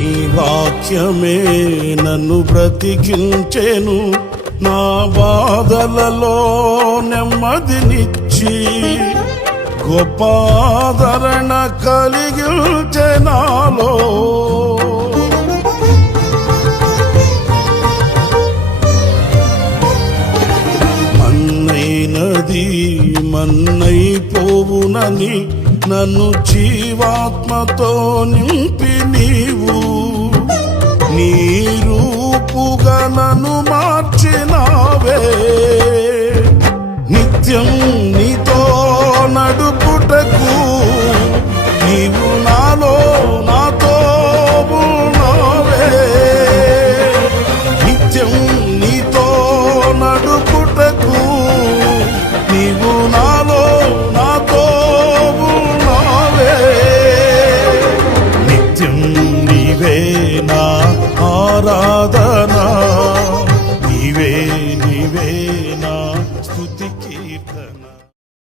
నీ వాక్యమే నన్ను బ్రతికించెను. నా బాధలలో నెమ్మదినిచ్చి గొప్ప ఆదరణ కలిగించే నాలో. మన్నైనది మన్నైపోవునని నన్ను జీవాత్మతో నింపి నీవు. నీ రూపుగా నన్ను మార్చినావే. నిత్యం నీతో నడుపుటకు నీవు నాలో నాతో ఉన్నావే. నిత్యం నీతో నడుపుటకు నీవు నా நாதன